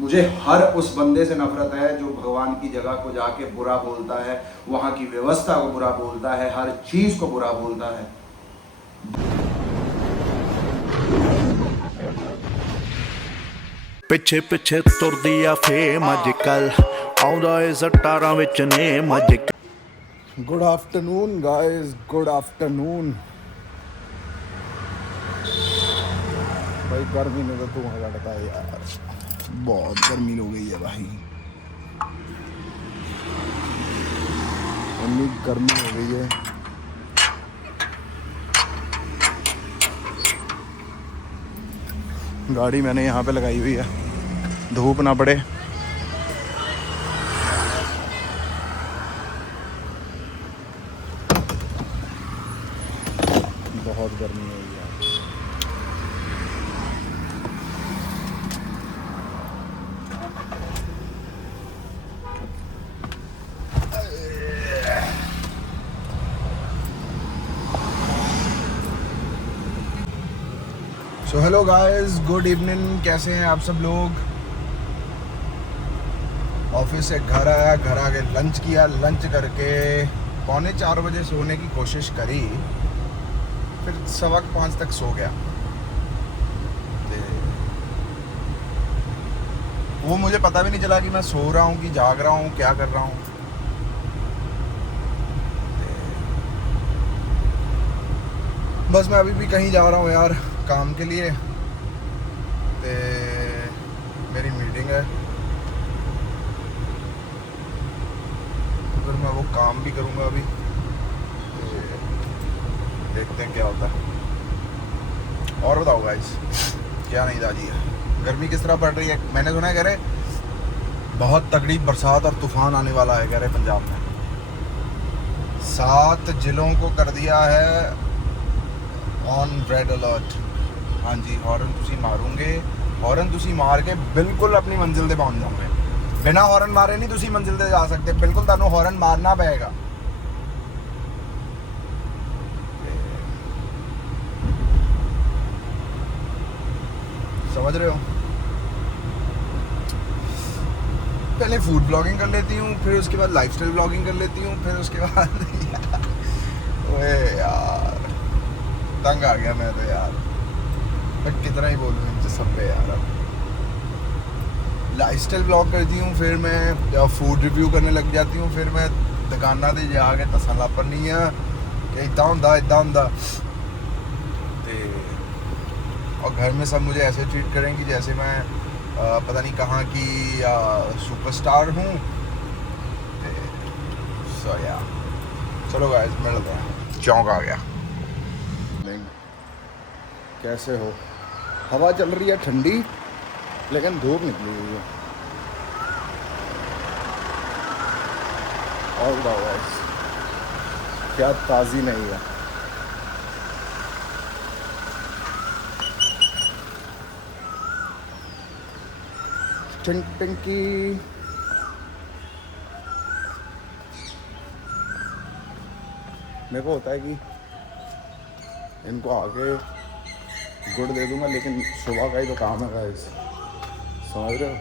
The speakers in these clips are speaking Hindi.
मुझे हर उस बंदे से नफरत है जो भगवान की जगह को जाके बुरा बोलता है, वहाँ की व्यवस्था को बुरा बोलता है, हर चीज़ को बुरा बोलता है। ਪਿੱਛੇ ਪਿੱਛੇ ਤੁਰਦੀ ਆ ਫੇਮ ਅੱਜ ਕੱਲ ਆਉਂਦਾ ਏ ਸਟਾਰਾਂ ਵਿੱਚ ਨੇਮ ਅੱਜ good afternoon guys, good afternoon. भाई गर्मी में तो धुआं लड़ता है यार, बहुत गर्मी हो गई है भाई, इतनी गर्मी हो गई है। गाड़ी मैंने यहाँ पे लगाई हुई है, धूप ना पड़े। बहुत गर्मी हो गई है। So hello guys, good evening. कैसे हैं आप सब लोग? ऑफिस से घर आया, घर आके लंच किया, लंच करके 3:45 बजे सोने की कोशिश करी, फिर 4:15 तक सो गया। वो मुझे पता भी नहीं चला कि मैं सो रहा हूँ कि जाग रहा हूँ, क्या कर रहा हूँ। बस मैं अभी भी कहीं जा रहा हूँ यार, काम के लिए। ते मेरी मीटिंग है, तो फिर मैं वो काम भी करूँगा अभी। देखते हैं क्या होता है। और बताओ गाइस, क्या नहीं दाजी है? गर्मी किस तरह पड़ रही है? मैंने सुना है कह रहे बहुत तगड़ी बरसात और तूफान आने वाला है, कह रहे पंजाब में 7 जिलों को कर दिया है ऑन रेड अलर्ट। हाँ जी, हॉर्न तुसी मारूंगे, हॉर्न तुसी मार के बिल्कुल अपनी मंजिल ते पहुंच जाओगे। बिना हॉर्न मारे नहीं तुसी मंजिल ते जा सकते, बिल्कुल तुहानू हॉर्न मारना पड़ेगा। समझ रहे हो? पहले फूड ब्लॉगिंग कर लेती हूँ, फिर उसके बाद लाइफस्टाइल ब्लॉगिंग कर लेती हूँ, फिर उसके बाद ओए यार तंग आ गया मैं तो यार। मैं कितना ही बोलूँ इनसे सब पे यार। अब लाइफस्टाइल ब्लॉग करती हूँ, फिर मैं फूड रिव्यू करने लग जाती हूँ, फिर मैं दुकाना ते जाके दसन लग पनी है कि इदा होंदा इदा होंदा। और घर में सब मुझे ऐसे ट्रीट करें कि जैसे मैं पता नहीं कहाँ की सुपरस्टार हूँ। सो या चलो गाइस, मिलते हैं। चौंक आ गया। कैसे हो? हवा चल रही है ठंडी, लेकिन धूप निकली हुई है। और बताओ गाइस, क्या ताज़ी नहीं है? टिंकी मेरे को होता है कि इनको आके गुड़ दे दूंगा, लेकिन सुबह का ही तो काम है गाइस, समझ रहे हो?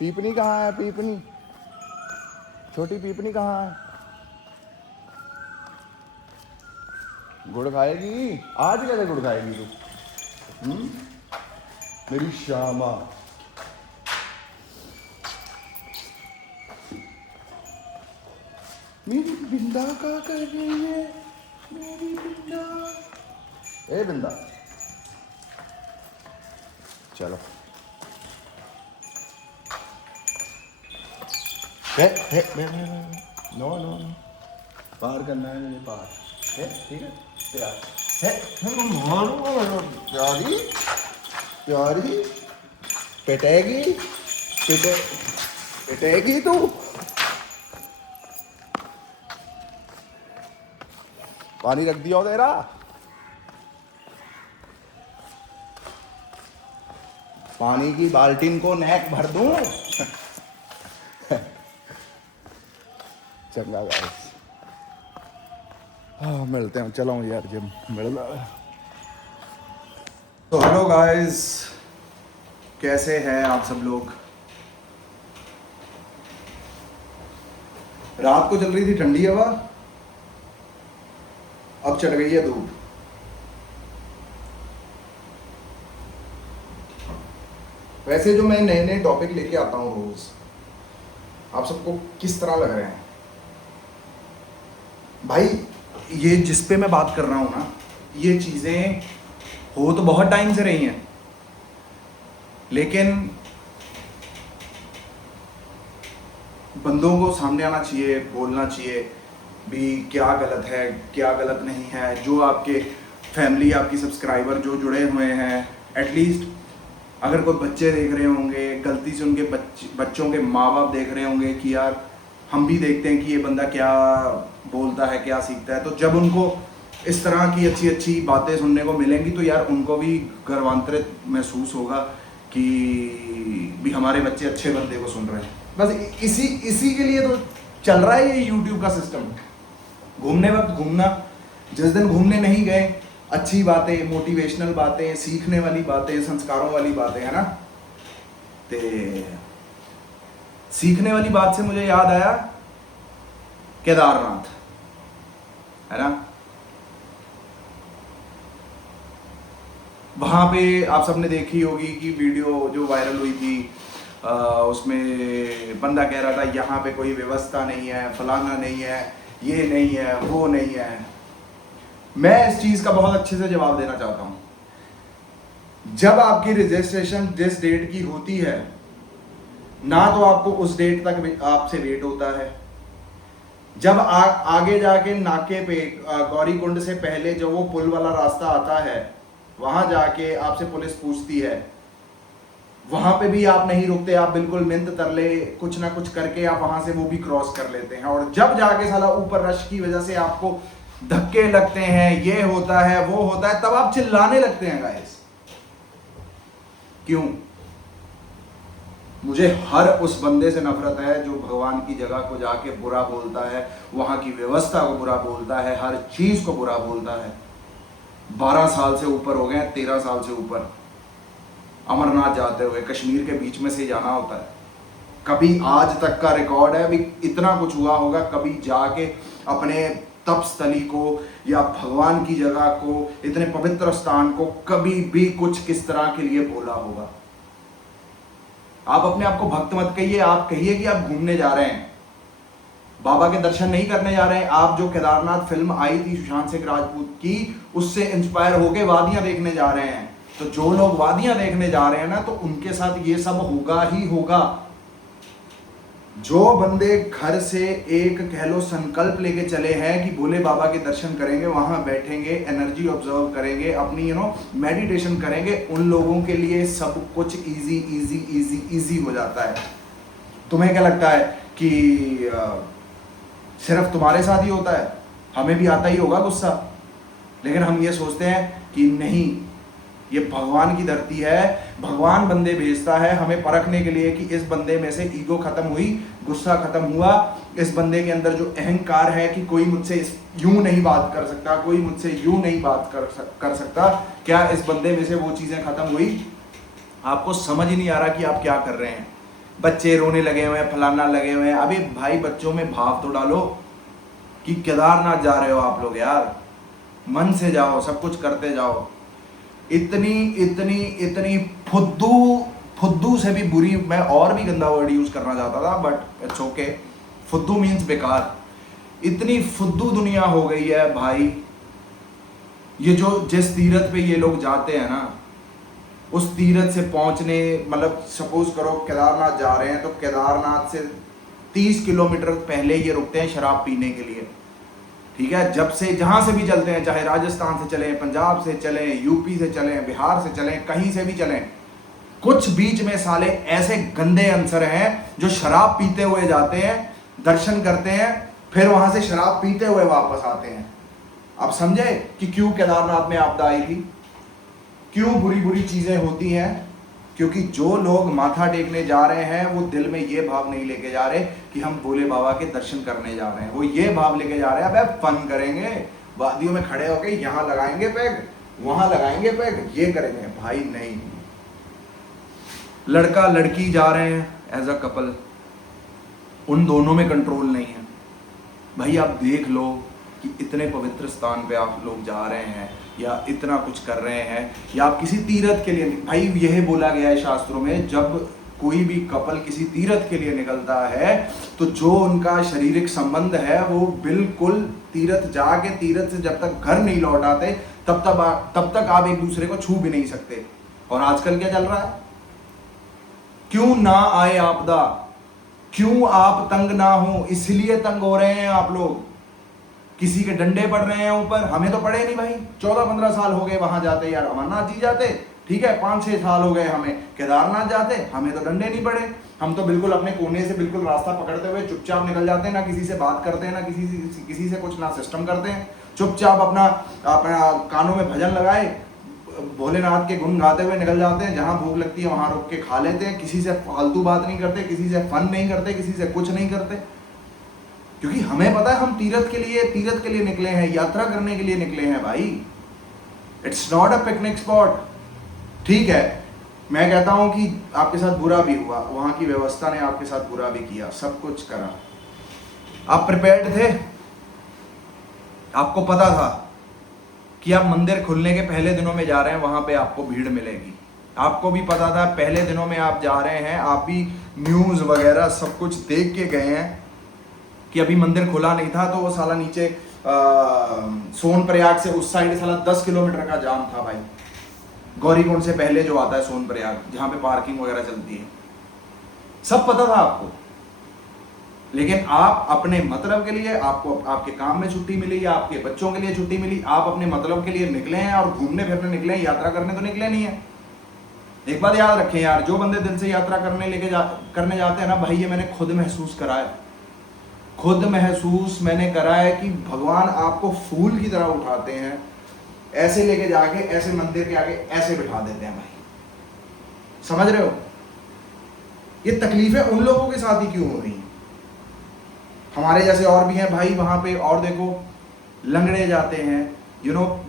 पीपनी कहाँ है? पीपनी, छोटी पीपनी कहाँ है? गुड़ खाएगी? आज कैसे गुड़ खाएगी तू? मेरी श्यामा। मेरी बिंदा क्या कर रही है? मेरी बिंदा, ए बिंदा, चलो। नो नो नो, पार करना है मुझे, पार है, ठीक है? प्यारी प्यारी, पिटेगी पिटेगी तू। पानी रख दिया तेरा। पानी की बाल्टीन को नेक भर दूं। चंगा गाइस, हाँ मिलते हैं, चला हूँ यार जिम मिलना। तो हेलो गाइस, कैसे हैं आप सब लोग। रात को चल रही थी ठंडी हवा, अब चढ़ गई है धूप। वैसे जो मैं नए नए टॉपिक लेके आता हूँ रोज, आप सबको किस तरह लग रहे हैं भाई। ये जिस पे मैं बात कर रहा हूँ ना, ये चीज़ें हो तो बहुत टाइम से रही हैं, लेकिन बंदों को सामने आना चाहिए, बोलना चाहिए भी क्या गलत है क्या गलत नहीं है। जो आपके फैमिली, आपकी सब्सक्राइबर जो जुड़े हुए हैं, एटलीस्ट अगर कोई बच्चे देख रहे होंगे, गलती से उनके बच्चों के माँ बाप देख रहे होंगे कि यार हम भी देखते हैं कि ये बंदा क्या बोलता है, क्या सीखता है, तो जब उनको इस तरह की अच्छी अच्छी बातें सुनने को मिलेंगी तो यार उनको भी गर्वांतरित महसूस होगा कि भी हमारे बच्चे अच्छे बंदे को सुन रहे हैं। बस इसी के लिए तो चल रहा है ये यूट्यूब का सिस्टम। घूमने वक्त घूमना, जिस दिन घूमने नहीं गए, अच्छी बातें, मोटिवेशनल बातें, सीखने वाली बातें, संस्कारों वाली बातें, है ना। ते सीखने वाली बात से मुझे याद आया केदारनाथ, है ना। वहां पे आप सबने देखी होगी कि वीडियो जो वायरल हुई थी, उसमें बंदा कह रहा था यहाँ पे कोई व्यवस्था नहीं है, फलाना नहीं है, ये नहीं है, वो नहीं है। मैं इस चीज का बहुत अच्छे से जवाब देना चाहता हूं। जब आपकी रजिस्ट्रेशन जिस डेट की होती है ना, तो आपको उस डेट तक आपसे वेट होता है। जब आगे जाके नाके पे गौरी कुंड से पहले जो वो पुल वाला रास्ता आता है, वहां जाके आपसे पुलिस पूछती है, वहां पे भी आप नहीं रुकते, आप बिल्कुल मिन्त तरले कुछ ना कुछ करके आप वहां से वो भी क्रॉस कर लेते हैं। और जब जाके साला ऊपर रश की वजह से आपको धक्के लगते हैं, ये होता है वो होता है, तब आप चिल्लाने लगते हैं गाइस। क्यों? मुझे हर उस बंदे से नफरत है जो भगवान की जगह को जाके बुरा बोलता है, वहां की व्यवस्था को बुरा बोलता है, हर चीज को बुरा बोलता है। 12 साल से ऊपर हो गए, 13 साल से ऊपर अमरनाथ जाते हुए कश्मीर के बीच में से जाना होता है। कभी आज तक का रिकॉर्ड है, अभी इतना कुछ हुआ होगा, कभी जाके अपने तपस्थली को या भगवान की जगह को, इतने पवित्र स्थान को कभी भी कुछ किस तरह के लिए बोला होगा। आप अपने आप को भक्त मत कहिए, आप कहिए कि आप घूमने जा रहे हैं, बाबा के दर्शन नहीं करने जा रहे हैं। आप जो केदारनाथ फिल्म आई थी सुशांत सिंह राजपूत की, उससे इंस्पायर होके वादियां देखने जा रहे हैं। तो जो लोग वादियां देखने जा रहे हैं ना, तो उनके साथ ये सब होगा ही होगा। जो बंदे घर से एक कह लो संकल्प लेके चले हैं कि भोले बाबा के दर्शन करेंगे, वहां बैठेंगे, एनर्जी ऑब्जर्व करेंगे, अपनी मेडिटेशन करेंगे, उन लोगों के लिए सब कुछ इजी इजी इजी इजी हो जाता है। तुम्हें क्या लगता है कि सिर्फ तुम्हारे साथ ही होता है? हमें भी आता ही होगा गुस्सा, लेकिन हम ये सोचते हैं कि नहीं, ये भगवान की धरती है, भगवान बंदे भेजता है हमें परखने के लिए कि इस बंदे में से ईगो खत्म हुई, गुस्सा खत्म हुआ, इस बंदे के अंदर जो अहंकार है कि कोई मुझसे यूं नहीं बात कर सकता, कोई मुझसे यूं नहीं बात कर सकता, क्या इस बंदे में से वो चीजें खत्म हुई? आपको समझ ही नहीं आ रहा कि आप क्या कर रहे हैं। बच्चे रोने लगे हुए हैं, फलाना लगे हुए हैं। अभी भाई बच्चों में भाव तो डालो कि केदारनाथ जा रहे हो आप लोग, यार मन से जाओ, सब कुछ करते जाओ। इतनी इतनी इतनी फुद्दू से भी बुरी, मैं और भी गंदा वर्ड यूज करना चाहता था बट इट्स ओके, फुद्दू मीन्स बेकार। इतनी फुद्दू दुनिया हो गई है भाई। ये जो जिस तीरथ पे ये लोग जाते हैं ना, उस तीरथ से पहुंचने, मतलब सपोज करो केदारनाथ जा रहे हैं, तो केदारनाथ से 30 किलोमीटर पहले ये रुकते हैं शराब पीने के लिए, ठीक है। जब से जहां से भी चलते हैं, चाहे राजस्थान से चलें, पंजाब से चलें, यूपी से चलें, बिहार से चलें, कहीं से भी चलें, कुछ बीच में साले ऐसे गंदे अंसर हैं जो शराब पीते हुए जाते हैं, दर्शन करते हैं, फिर वहां से शराब पीते हुए वापस आते हैं। आप समझे कि क्यों केदारनाथ में आपदा आई थी, क्यों बुरी बुरी चीजें होती हैं? क्योंकि जो लोग माथा टेकने जा रहे हैं वो दिल में ये भाव नहीं लेके जा रहे कि हम भोले बाबा के दर्शन करने जा रहे हैं, वो ये भाव लेके जा रहे हैं अबे फन करेंगे, वादियों में खड़े होके यहाँ लगाएंगे पैग, वहां लगाएंगे पैग, ये करेंगे। भाई नहीं, लड़का लड़की जा रहे हैं एज अ कपल, उन दोनों में कंट्रोल नहीं है। भाई आप देख लो कि इतने पवित्र स्थान पे आप लोग जा रहे हैं या इतना कुछ कर रहे हैं, या आप किसी तीर्थ के लिए, भाई यह बोला गया है शास्त्रों में, जब कोई भी कपल किसी तीर्थ के लिए निकलता है तो जो उनका शारीरिक संबंध है वो बिल्कुल तीर्थ जाके, तीर्थ से जब तक घर नहीं लौट आते तब तक आप एक दूसरे को छू भी नहीं सकते। और आजकल क्या चल रहा है, क्यों ना आए आपदा, क्यों आप तंग ना हो, इसलिए तंग हो रहे हैं आप लोग। किसी के डंडे पड़ रहे हैं ऊपर, हमें तो पड़े नहीं भाई, 14-15 साल हो गए वहां जाते, यार अमरनाथ जी जाते, ठीक है 5-6 साल हो गए हमें केदारनाथ जाते, हमें तो डंडे नहीं पड़े। हम तो बिल्कुल अपने कोने से बिल्कुल रास्ता पकड़ते हुए चुपचाप निकल जाते हैं, ना किसी से बात करते हैं, ना किसी से कुछ ना सिस्टम करते हैं, चुपचाप अपना कानों में भजन लगाए भोलेनाथ के गुण गाते हुए निकल जाते हैं। जहां भूख लगती है वहां रुक के खा लेते हैं, किसी से फालतू बात नहीं करते, किसी से फन नहीं करते, किसी से कुछ नहीं करते, क्योंकि हमें पता है हम तीर्थ के लिए निकले हैं, यात्रा करने के लिए निकले हैं भाई। It's not a picnic spot. ठीक है, मैं कहता हूं कि आपके साथ बुरा भी हुआ, वहां की व्यवस्था ने आपके साथ बुरा भी किया, सब कुछ करा, आप प्रिपेयर्ड थे, आपको पता था कि आप मंदिर खुलने के पहले दिनों में जा रहे हैं, वहां पे आपको भीड़ मिलेगी, आपको भी पता था पहले दिनों में आप जा रहे हैं, आप भी न्यूज़ वगैरह सब कुछ देख के गए हैं कि अभी मंदिर खुला नहीं था तो वो साला नीचे सोनप्रयाग से उस साइड साला 10 किलोमीटर का जाम था भाई, गौरीकुंड से पहले जो आता है सोनप्रयाग, जहां पे पार्किंग वगैरह चलती है, सब पता था आपको। लेकिन आप अपने मतलब के लिए, आपको आपके काम में छुट्टी मिली या आपके बच्चों के लिए छुट्टी मिली, आप अपने मतलब के लिए निकले हैं और घूमने फिरने निकले हैं, यात्रा करने तो निकले नहीं है। एक बात याद रखें यार, जो बंदे दिल से यात्रा करने जाते हैं ना भाई, ये मैंने खुद महसूस करा है, खुद महसूस मैंने करा है कि भगवान आपको फूल की तरह उठाते हैं, ऐसे लेके जाके ऐसे मंदिर के आगे ऐसे बिठा देते हैं भाई, समझ रहे हो। ये तकलीफें उन लोगों के साथ ही क्यों हो रही हैं, हमारे जैसे और भी हैं भाई वहां पे, और देखो लंगड़े जाते हैं,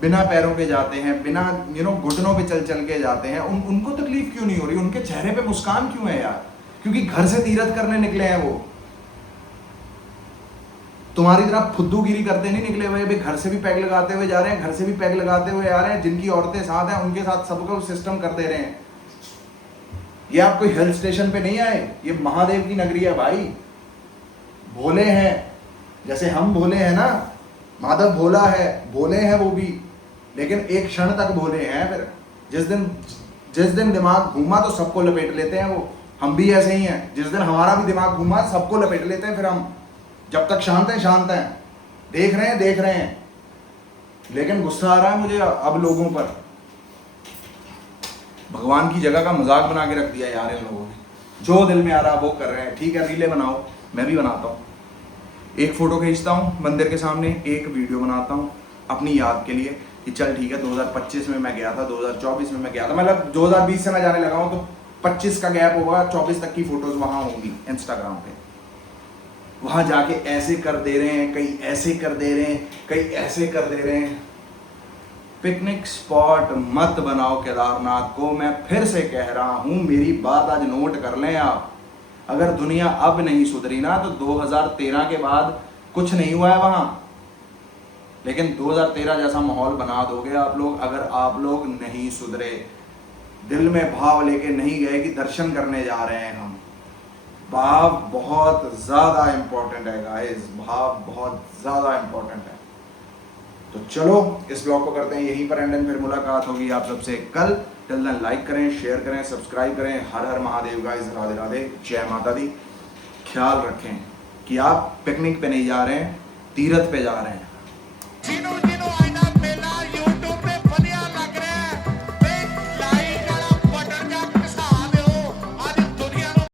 बिना पैरों के जाते हैं, बिना घुटनों पे चल चल के जाते हैं, उनको तकलीफ क्यों नहीं हो रही, उनके चेहरे पे मुस्कान क्यों है यार, क्योंकि घर से तीर्थ करने निकले हैं वो, तुम्हारी तरह फुद्दूगिरी करते नहीं निकले हुए, घर से भी पैग लगाते हुए जा रहे हैं, घर से भी पैग लगाते हुए आ रहे हैं, जिनकी औरतें साथ हैं उनके साथ सबको सिस्टम कर दे रहे हैं। ये आप कोई हिल स्टेशन पे नहीं आए, ये महादेव की नगरी है भाई, भोले हैं जैसे हम भोले हैं ना, माधव भोला है, भोले हैं वो भी, लेकिन एक क्षण तक भोले हैं, फिर जिस दिन दिमाग घूमा तो सबको लपेट लेते हैं वो। हम भी ऐसे ही हैं, जिस दिन हमारा भी दिमाग घूमा सबको लपेट लेते हैं, फिर हम जब तक शांत हैं, देख रहे हैं। लेकिन गुस्सा आ रहा है मुझे अब लोगों पर, भगवान की जगह का मजाक बना के रख दिया यार इन लोगों ने, जो दिल में आ रहा वो कर रहे हैं। ठीक है, रीलें बनाओ, मैं भी बनाता हूँ, एक फोटो खींचता हूँ मंदिर के सामने, एक वीडियो बनाता हूँ अपनी याद के लिए कि चल ठीक है 2025 में मैं गया था, 2024 में मैं गया था, मतलब 2020 से मैं जाने लगा हूँ तो 25 का गैप होगा, 24 तक की फोटोज वहाँ होंगी इंस्टाग्राम पे। वहाँ जाके ऐसे कर दे रहे हैं, कई ऐसे कर दे रहे हैं, कई ऐसे कर दे रहे हैं। पिकनिक स्पॉट मत बनाओ केदारनाथ को, मैं फिर से कह रहा हूँ, मेरी बात आज नोट कर लें आप। अगर दुनिया अब नहीं सुधरी ना तो 2013 के बाद कुछ नहीं हुआ है वहाँ, लेकिन 2013 जैसा माहौल बना दोगे आप लोग, अगर आप लोग नहीं सुधरे, दिल में भाव लेके नहीं गए कि दर्शन करने जा रहे हैं हम। भाव बहुत ज़्यादा इम्पोर्टेंट है गाइस, भाव बहुत ज़्यादा इम्पोर्टेंट है। तो चलो इस ब्लॉग को करते हैं यहीं पर एंड, फिर मुलाकात होगी आप सबसे कल। टिल देन लाइक करें, शेयर करें, सब्सक्राइब करें। हर हर महादेव गाइस, राधे राधे, जय माता दी। ख्याल रखें कि आप पिकनिक पे नहीं जा रहे हैं, तीर्थ पे जा रहे हैं।